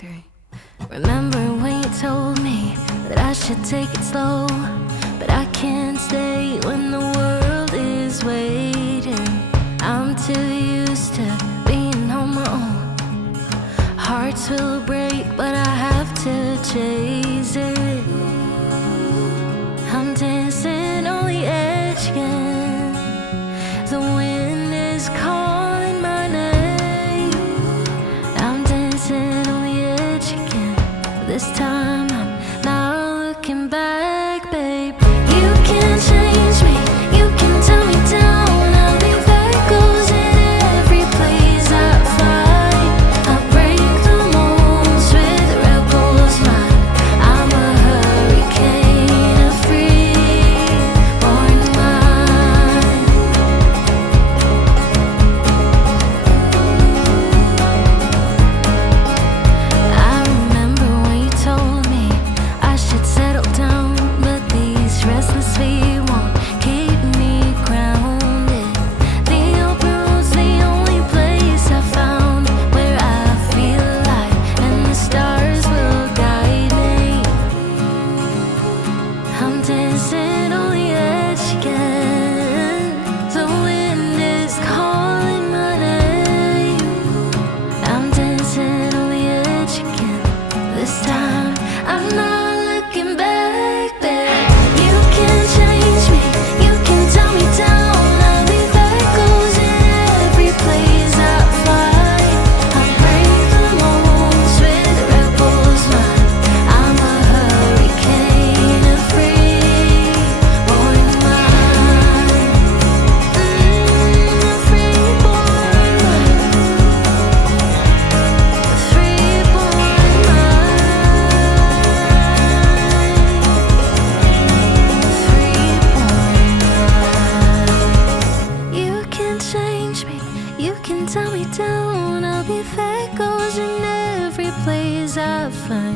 3. Remember when you told me that I should take it slow, but I can't stay when the world is waiting. I'm too used to being on my own. Hearts will break, but I have to chase it. I'm dancing on the edge again. The wind is calling my name. I'm dancing on the edge again. This time I'm not looking back, babe. You can change me, you can tell me down. I'll leave echoes in every place I find. I'll break the molds with rebels mind. I'm a hurricane, a free-born mind. I remember when you told me I should settle down, but these restless feet won't keep me grounded. The open road's the only place I found where I feel alive, and the stars will guide me. I'm dancing on the edge again. The wind is calling my name. I'm dancing on the edge again. This time I'm not looking back, babe. You can change me, you can tell me down. I'll leave echoes in every place I find. I'll break the molds with rebels mind. I'm a hurricane, a free-born mind. A free-born mind. A free-born mind. You can change me, you can tell me down. I'll be echoes in every place I find.